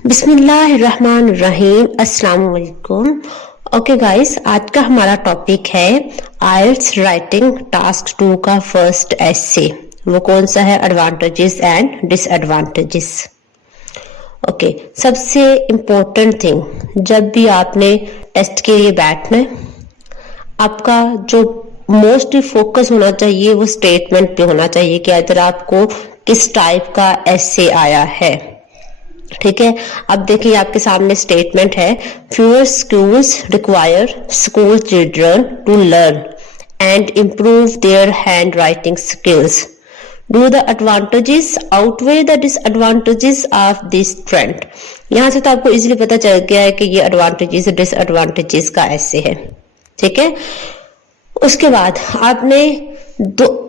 बिस्मिल्लाहिर्रहमानिर्रहीम, अस्सलाम वालेकुम। ओके गाइस, आज का हमारा टॉपिक है आइल्स राइटिंग टास्क 2 का फर्स्ट एसे। वो कौन सा है? Advantages and disadvantages. ओके, सबसे इम्पोर्टेंट थिंग, जब भी आपने टेस्ट के लिए बैठना है, आपका जो मोस्टली फोकस होना चाहिए वो स्टेटमेंट पे होना चाहिए कि अगर आपको किस टाइप का एसे आया है। ठीक है, अब देखिए आपके सामने स्टेटमेंट है, fewer schools require school children to learn and improve their handwriting skills. Do the advantages outweigh the disadvantages of this trend. यहां से तो आपको इजीली पता चल गया है कि ये एडवांटेजेस और डिसएडवांटेजेस का ऐसे है। ठीक है, उसके बाद आपने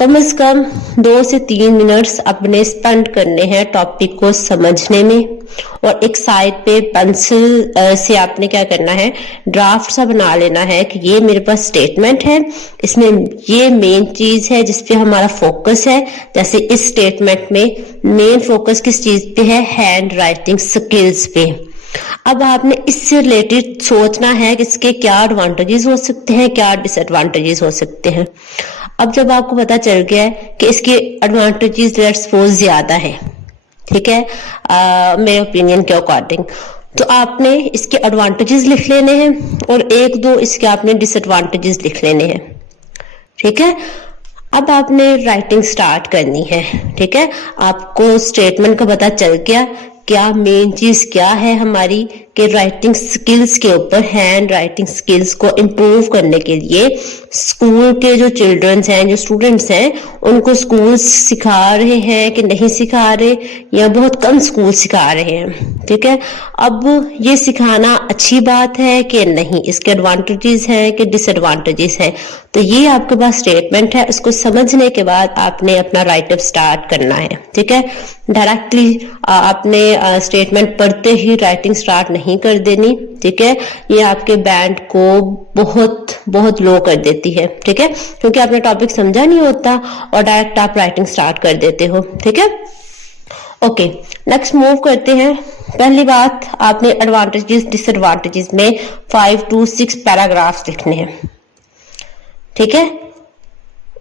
कम से कम 2 से 3 मिनट्स अपने स्पेंड करने हैं टॉपिक को समझने में, और एक साइड पे पेंसिल से आपने क्या करना है, ड्राफ्ट सा बना लेना है कि ये मेरे पास स्टेटमेंट है, इसमें ये मेन चीज है जिसपे हमारा फोकस है। जैसे इस स्टेटमेंट में मेन फोकस किस चीज पे है? हैंड राइटिंग स्किल्स पे। अब आपने इससे रिलेटेड सोचना है कि इसके क्या एडवांटेजेस हो सकते हैं, क्या डिसएडवांटेजेस हो सकते हैं। अब जब आपको पता चल गया है कि इसके एडवांटेजेस लेट्स सपोज ज्यादा है, ठीक है, मेरे ओपिनियन के अकॉर्डिंग, तो आपने इसके एडवांटेजेस लिख लेने हैं और 1-2 इसके आपने डिसएडवांटेजेस लिख लेने हैं। ठीक है, अब आपने राइटिंग स्टार्ट करनी है। ठीक है, आपको स्टेटमेंट का पता चल गया क्या मेन चीज क्या है हमारी, कि राइटिंग स्किल्स के ऊपर, हैंड राइटिंग स्किल्स को इम्प्रूव करने के लिए स्कूल के जो चिल्ड्रंस हैं, जो स्टूडेंट्स हैं, उनको स्कूल सिखा रहे हैं कि नहीं सिखा रहे, या बहुत कम स्कूल सिखा रहे हैं। ठीक है, अब ये सिखाना अच्छी बात है कि नहीं, इसके एडवांटेजेस हैं कि डिसएडवांटेजेस हैं। तो ये आपके पास स्टेटमेंट है, उसको समझने के बाद आपने अपना राइटअप स्टार्ट करना है। ठीक है, डायरेक्टली आपने स्टेटमेंट पढ़ते ही राइटिंग स्टार्ट नहीं कर देनी। ठीक है, ये आपके बैंड को बहुत बहुत लो कर देती है। ठीक है, क्योंकि आपने टॉपिक समझा नहीं होता और डायरेक्ट आप राइटिंग स्टार्ट कर देते हो। ठीक है, ओके, नेक्स्ट मूव करते हैं। पहली बात, आपने एडवांटेजेस डिसएडवांटेजेस में 5 to 6 पैराग्राफ्स लिखने हैं। ठीक है,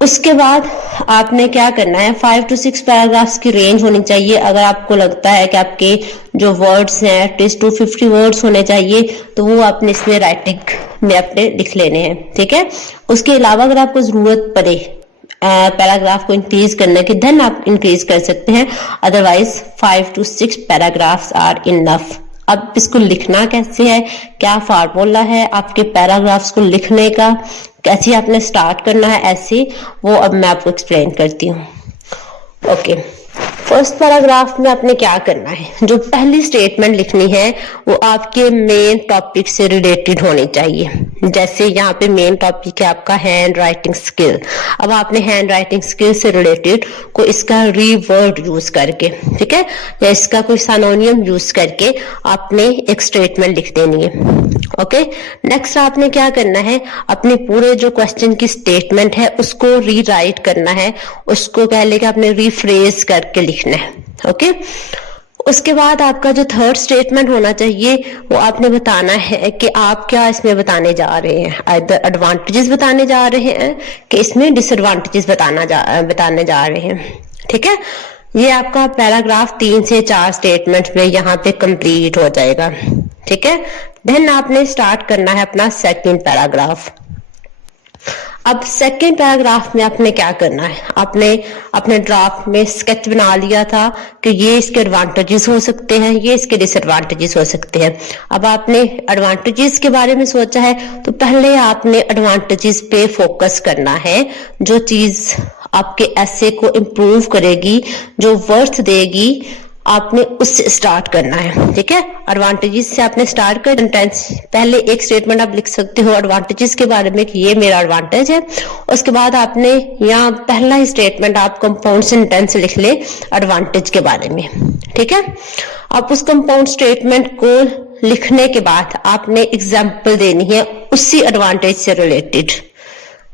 उसके बाद आपने क्या करना है, 5 to 6 पैराग्राफ्स की रेंज होनी चाहिए। अगर आपको लगता है कि आपके जो वर्ड्स हैं एटलीस्ट 250 वर्ड्स होने चाहिए, तो वो आपने इसमें राइटिंग में अपने लिख लेने हैं। ठीक है, उसके अलावा अगर आपको जरूरत पड़े पैराग्राफ को इंक्रीज करने की, देन आप इंक्रीज कर सकते हैं, otherwise 5 to 6 paragraphs are enough. अब इसको लिखना कैसे है, क्या फार्मूला है आपके पैराग्राफ्स को लिखने का, कैसे आपने स्टार्ट करना है ऐसे, वो अब मैं आपको एक्सप्लेन करती हूँ। ओके, फर्स्ट पैराग्राफ में आपने क्या करना है, जो पहली स्टेटमेंट लिखनी है वो आपके मेन टॉपिक से रिलेटेड होनी चाहिए। जैसे यहाँ पे मेन टॉपिक है आपका हैंड राइटिंग स्किल। अब आपने हैंड राइटिंग स्किल से रिलेटेड को इसका रीवर्ड यूज करके, ठीक है, या इसका कोई सिनोनिम यूज करके आपने एक स्टेटमेंट लिख देनी है। ओके, नेक्स्ट आपने क्या करना है, अपने पूरे जो क्वेश्चन की स्टेटमेंट है उसको रीराइट करना है, उसको पहले के आपने रीफ्रेज करके लिखना है। ओके, उसके बाद आपका जो थर्ड स्टेटमेंट होना चाहिए वो आपने बताना है कि आप क्या इसमें बताने जा रहे हैं, आइदर एडवांटेजेस बताने जा रहे हैं कि इसमें डिसएडवांटेजेस बताने जा रहे हैं। ठीक है, ये आपका पैराग्राफ 3 से 4 स्टेटमेंट में यहाँ पे कंप्लीट हो जाएगा। ठीक है, देन आपने स्टार्ट करना है अपना सेकंड पैराग्राफ। अब सेकंड पैराग्राफ में आपने क्या करना है, आपने अपने ड्राफ्ट में स्केच बना लिया था कि ये इसके एडवांटेजेस हो सकते हैं, ये इसके डिसएडवांटेजेस हो सकते हैं। अब आपने एडवांटेजेस के बारे में सोचा है तो पहले आपने एडवांटेजेस पे फोकस करना है, जो चीज आपके ऐसे को इम्प्रूव करेगी, जो वर्थ देगी, आपने उससे स्टार्ट करना है। ठीक है, एडवांटेजेस से आपने स्टार्ट कर सेंटेंस, पहले एक स्टेटमेंट आप लिख सकते हो एडवांटेजेस के बारे में कि ये मेरा एडवांटेज है। उसके बाद आपने यहाँ पहला ही स्टेटमेंट आप कंपाउंड सेंटेंस लिख ले एडवांटेज के बारे में। ठीक है, आप उस कंपाउंड स्टेटमेंट को लिखने के बाद आपने एग्जाम्पल देनी है उसी एडवांटेज से रिलेटेड।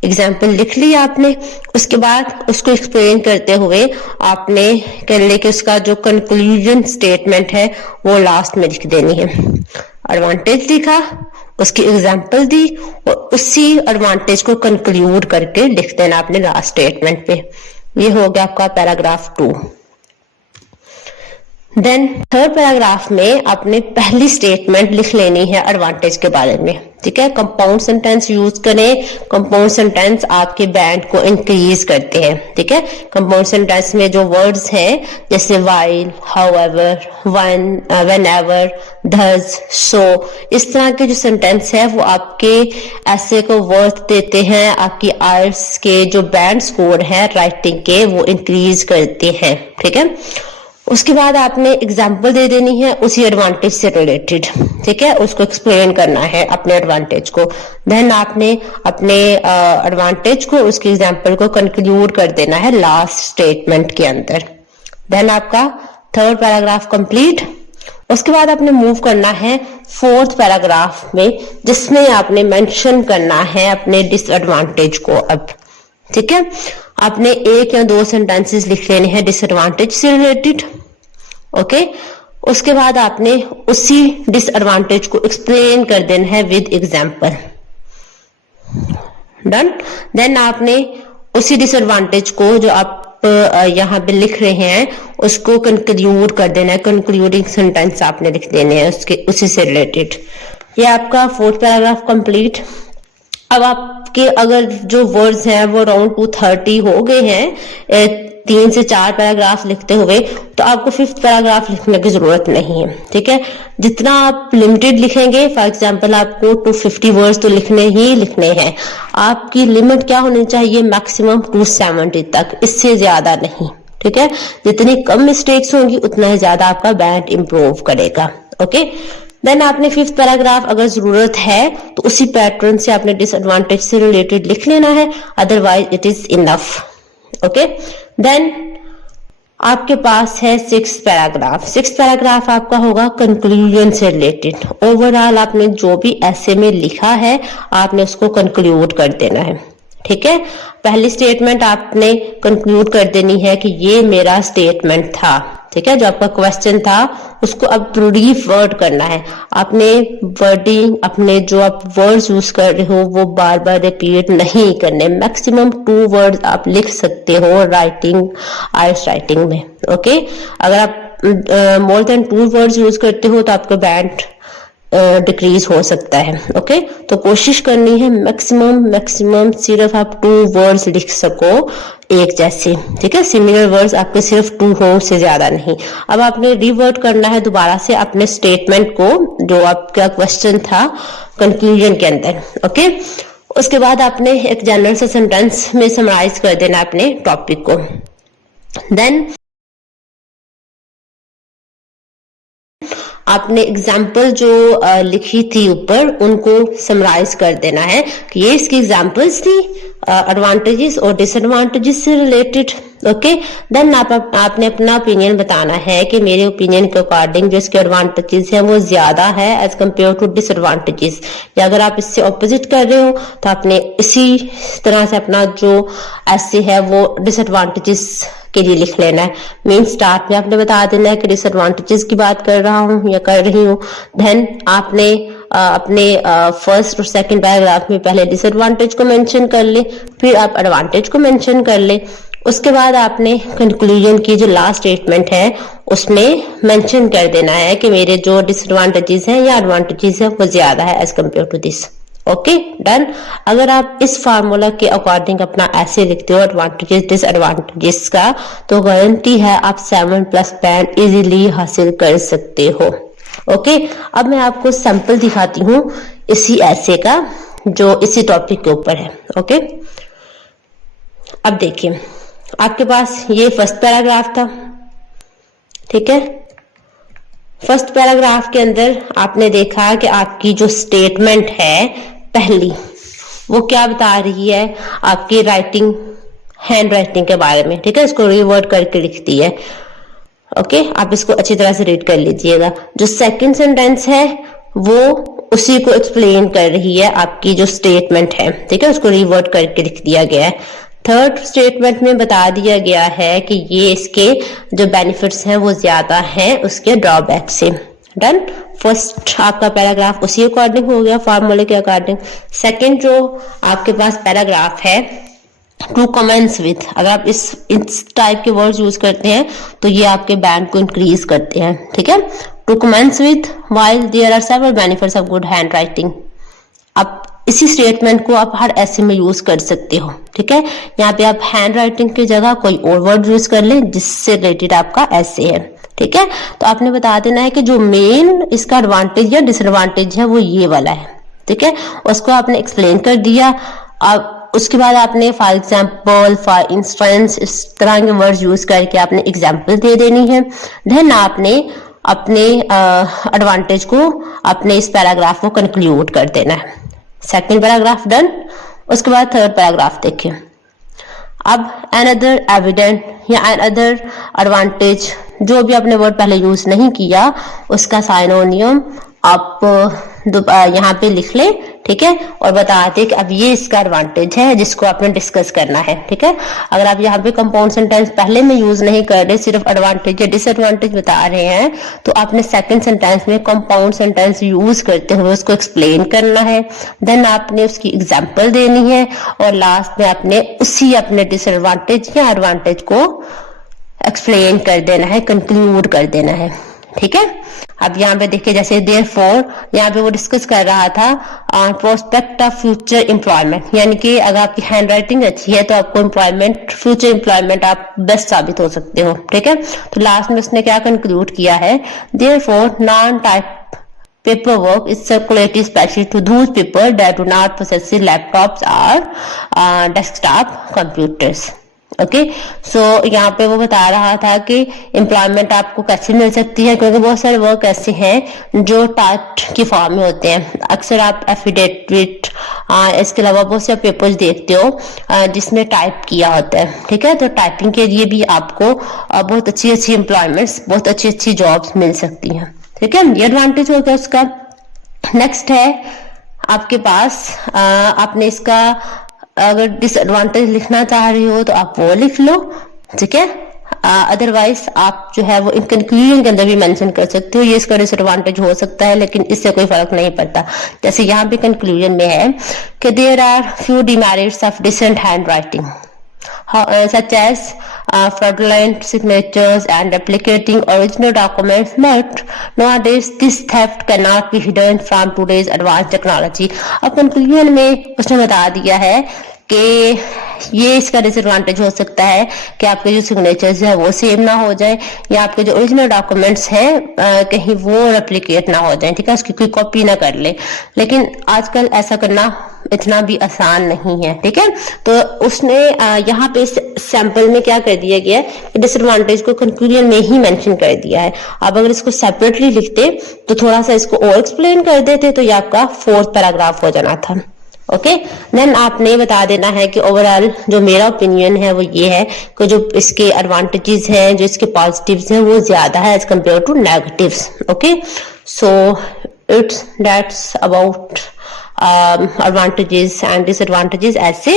एग्जाम्पल लिख लिया आपने, उसके बाद उसको एक्सप्लेन करते हुए आपने कर ले कि उसका जो कंक्लूजन स्टेटमेंट है वो लास्ट में लिख देनी है। एडवांटेज लिखा, उसकी एग्जाम्पल दी और उसी एडवांटेज को कंक्लूड करके लिख देना आपने लास्ट स्टेटमेंट पे। ये हो गया आपका पैराग्राफ 2। देन थर्ड पैराग्राफ में आपने पहली स्टेटमेंट लिख लेनी है एडवांटेज के बारे में, ठीक है। कंपाउंड सेंटेंस यूज करें। कंपाउंड सेंटेंस आपके बैंड को इंक्रीज करते हैं, ठीक है। कंपाउंड सेंटेंस में जो वर्ड्स हैं जैसे while, however, when, whenever, thus, so, इस तरह के जो सेंटेंस है वो आपके ऐसे को वर्थ देते हैं, आपकी आइल्स के जो बैंड स्कोर है राइटिंग के वो इंक्रीज करते हैं, ठीक है। उसके बाद आपने एग्जाम्पल दे देनी है उसी एडवांटेज से रिलेटेड, ठीक है। उसको एक्सप्लेन करना है अपने एडवांटेज को। देन आपने अपने एडवांटेज को, उसके एग्जाम्पल को कंक्लूड कर देना है लास्ट स्टेटमेंट के अंदर। देन आपका थर्ड पैराग्राफ कंप्लीट। उसके बाद आपने मूव करना है फोर्थ पैराग्राफ में, जिसमें आपने मेंशन करना है अपने डिसएडवांटेज को अब, ठीक है। आपने 1 या 2 सेंटेंसेस लिख लेने हैं डिसएडवांटेज से रिलेटेड, ओके। उसके बाद आपने उसी डिसएडवांटेज को एक्सप्लेन कर देना है विद एग्जांपल। डन। देन आपने उसी डिसएडवांटेज को जो आप यहाँ पे लिख रहे हैं उसको कंक्लूड कर देना है। कंक्लूडिंग सेंटेंस आपने लिख देने हैं उसके उसी से रिलेटेड। ये आपका फोर्थ पैराग्राफ कंप्लीट। अब आपके अगर जो वर्ड्स हैं वो अराउंड 230 हो गए हैं 3 से 4 पैराग्राफ लिखते हुए, तो आपको 5th पैराग्राफ लिखने की जरूरत नहीं है, ठीक है। जितना आप लिमिटेड लिखेंगे, फॉर एग्जांपल आपको 250 वर्ड्स तो लिखने ही लिखने हैं। आपकी लिमिट क्या होनी चाहिए? मैक्सिमम 270 तक, इससे ज्यादा नहीं, ठीक है। जितनी कम मिस्टेक्स होंगी उतना ही ज्यादा आपका बैंड इंप्रूव करेगा, ओके। देन आपने 5th पैराग्राफ अगर जरूरत है तो उसी पैटर्न से आपने डिसएडवांटेज से रिलेटेड लिख लेना है, otherwise it is enough, okay. Then आपके पास है 6th पैराग्राफ। 6th पैराग्राफ आपका होगा कंक्लूजन से रिलेटेड। ओवरऑल आपने जो भी ऐसे में लिखा है आपने उसको कंक्लूड कर देना है, ठीक है। पहली स्टेटमेंट आपने कंक्लूड कर देनी है कि ये मेरा स्टेटमेंट था, ठीक है। जो आपका क्वेश्चन था उसको अब रीवर्ड करना है। आपने वर्डिंग, अपने जो आप वर्ड्स यूज कर रहे हो वो बार बार रिपीट नहीं करने। मैक्सिमम 2 वर्ड्स आप लिख सकते हो राइटिंग, आइल्स राइटिंग में, ओके। अगर आप मोर देन 2 वर्ड्स यूज करते हो तो आपका बैंड डिक्रीज हो सकता है, ओके। तो कोशिश करनी है मैक्सिमम सिर्फ आप 2 वर्ड्स लिख सको एक जैसे, ठीक है। सिमिलर वर्ड्स आपके सिर्फ 2 हो, से ज्यादा नहीं। अब आपने रिवर्ट करना है दोबारा से अपने स्टेटमेंट को जो आपका क्वेश्चन था कंक्लूजन के अंदर, ओके। उसके बाद आपने एक जनरल से सेंटेंस में समराइज कर देना अपने टॉपिक को। देन आपने एग्जाम्पल जो लिखी थी ऊपर उनको समराइज कर देना है कि ये इसकी एग्जाम्पल्स थी एडवांटेजेस और डिसएडवांटेजेस से रिलेटेड, ओके। देन आपने अपना ओपिनियन बताना है कि मेरे ओपिनियन के अकॉर्डिंग जो इसके एडवांटेजेस हैं वो ज्यादा है एज कम्पेयर टू डिसएडवांटेजेस, या अगर आप इससे ऑपोजिट कर रहे हो तो आपने इसी तरह से अपना जो ऐसे है वो डिसएडवांटेजेस के लिए लिख लेना है। मेन स्टार्ट में आपने बता देना है कि डिसएडवांटेजेस की बात कर रहा हूँ या कर रही हूँ। देन आपने अपने फर्स्ट और सेकंड पैराग्राफ में पहले डिसएडवांटेज को मेंशन कर ले, फिर आप एडवांटेज को मेंशन कर ले। उसके बाद आपने कंक्लूजन की जो लास्ट स्टेटमेंट है उसमें मेंशन कर देना है कि मेरे जो डिसएडवांटेजेस हैं या एडवांटेजेस हैं वो ज्यादा है as compare to this, okay. Done. अगर आप इस फार्मूला के अकॉर्डिंग अपना ऐसे लिखते हो एडवांटेजेस डिसएडवांटेजेस का, तो गारंटी है आप 7+ बैंड इजीली हासिल कर सकते हो, ओके। अब मैं आपको सैंपल दिखाती हूँ इसी ऐसे का जो इसी टॉपिक के ऊपर है, ओके। अब देखिए आपके पास ये फर्स्ट पैराग्राफ था, ठीक है। फर्स्ट पैराग्राफ के अंदर आपने देखा कि आपकी जो स्टेटमेंट है पहली वो क्या बता रही है, आपकी राइटिंग, हैंड राइटिंग के बारे में, ठीक है। इसको रिवर्ट करके लिखती है, ओके। आप इसको अच्छी तरह से रीड कर लीजिएगा। जो सेकंड सेंटेंस है वो उसी को एक्सप्लेन कर रही है आपकी जो स्टेटमेंट है, ठीक है, उसको रिवर्ट करके लिख दिया गया है। थर्ड स्टेटमेंट में बता दिया गया है कि ये इसके जो बेनिफिट्स हैं वो ज्यादा हैं उसके ड्रॉबैक से। डन। फर्स्ट आपका पैराग्राफ उसी अकॉर्डिंग हो गया, फार्मूले के अकॉर्डिंग। सेकंड जो आपके पास पैराग्राफ है, टू कमेंस विथ, अगर आप इस टाइप के वर्ड्स यूज करते हैं तो ये आपके बैंड को इंक्रीज करते हैं, ठीक है। To commence with while there are several benefits of good handwriting. आप इसी स्टेटमेंट को आप हर ऐसे में यूज कर सकते हो, ठीक है। यहाँ पे आप हैंड राइटिंग की जगह कोई और वर्ड यूज कर लें जिससे रिलेटेड आपका ऐसे है, ठीक है। तो आपने बता देना है कि जो मेन इसका एडवांटेज या डिसएडवांटेज है वो ये वाला है, ठीक है। उसको आपने एक्सप्लेन कर दिया। अब उसके बाद आपने फॉर एग्जाम्पल, फॉर इंस्टेंस, इस तरह के वर्ड्स यूज करके आपने एग्जाम्पल दे देनी है। देन आपने अपने एडवांटेज को, अपने इस पैराग्राफ को कंक्लूड कर देना है। Second paragraph done. उसके बाद थर्ड पैराग्राफ देखिए। अब अनदर एविडेंट या अनदर एडवांटेज, जो भी आपने वर्ड पहले यूज नहीं किया उसका साइनोनियम आप यहाँ पे लिख ले, ठीक है, और बता दे कि अब ये इसका एडवांटेज है जिसको आपने डिस्कस करना है, ठीक है। अगर आप यहाँ पे कंपाउंड सेंटेंस पहले में यूज नहीं कर रहे, सिर्फ एडवांटेज या डिसएडवांटेज बता रहे हैं, तो आपने सेकंड सेंटेंस में कंपाउंड सेंटेंस यूज करते हुए उसको एक्सप्लेन करना है। देन आपने उसकी एग्जाम्पल देनी है और लास्ट में आपने उसी अपने डिसएडवांटेज या एडवांटेज को एक्सप्लेन कर देना है, कंक्लूड कर देना है, ठीक है। अब यहाँ पे देखिए, जैसे देयरफॉर, यहाँ पे वो डिस्कस कर रहा था प्रोस्पेक्ट ऑफ फ्यूचर एम्प्लॉयमेंट, यानी कि अगर आपकी हैंड राइटिंग अच्छी है तो आपको एम्प्लॉयमेंट, फ्यूचर एम्प्लॉयमेंट आप बेस्ट साबित हो सकते हो, ठीक है। तो लास्ट में उसने क्या कंक्लूड किया है, therefore non type paperwork is circulated especially to those people that do not possess laptops or desktop computers. Okay, so यहाँ पे वो बता रहा था कि एम्प्लॉयमेंट आपको कैसे मिल सकती है, क्योंकि बहुत सारे वर्क ऐसे हैं जो टाइप की फॉर्म में होते हैं। अक्सर आप एफिडेविट, इसके अलावा बहुत से पेपर्स देखते हो जिसमें टाइप किया होता है, ठीक है। तो टाइपिंग के लिए भी आपको बहुत अच्छी एम्प्लॉयमेंट्स, बहुत अच्छी जॉब्स मिल सकती हैं, ठीक है। ये एडवांटेज हो गया उसका। नेक्स्ट है आपके पास, आपने इसका अगर डिसएडवांटेज लिखना चाह रही हो तो आप वो लिख लो, ठीक है। अदरवाइज आप जो है वो इन कंक्लूजन के अंदर भी मेंशन कर सकते हो, ये इसका डिसएडवांटेज हो सकता है लेकिन इससे कोई फर्क नहीं पड़ता। जैसे यहाँ पे कंक्लूजन में है कि there are few demerits of decent handwriting such as fraudulent signatures and replicating original documents, but nowadays this theft cannot be hidden from today's advanced technology. अब कंक्लूजन में उसने बता दिया है कि ये इसका डिसएडवांटेज हो सकता है कि आपके जो सिग्नेचर्स है वो सेम ना हो जाए, या आपके जो ओरिजिनल डॉक्यूमेंट्स हैं कहीं वो रेप्लिकेट ना हो जाए, ठीक है, उसकी कोई कॉपी ना कर ले। लेकिन आजकल ऐसा करना इतना भी आसान नहीं है, ठीक है। तो उसने यहाँ पे सैंपल में क्या कर दिया गया है, डिसएडवांटेज को कंक्लूजन में ही मेंशन कर दिया है। अब अगर इसको सेपरेटली लिखते तो थोड़ा सा इसको और एक्सप्लेन कर देते तो ये आपका फोर्थ पैराग्राफ हो जाना था। ओके, देन आपने बता देना है कि ओवरऑल जो मेरा ओपिनियन है वो ये है कि जो इसके एडवांटेजेस हैं, जो इसके पॉजिटिव्स हैं वो ज्यादा है as compare to negatives. Okay, so that's about advantages and disadvantages ऐसे।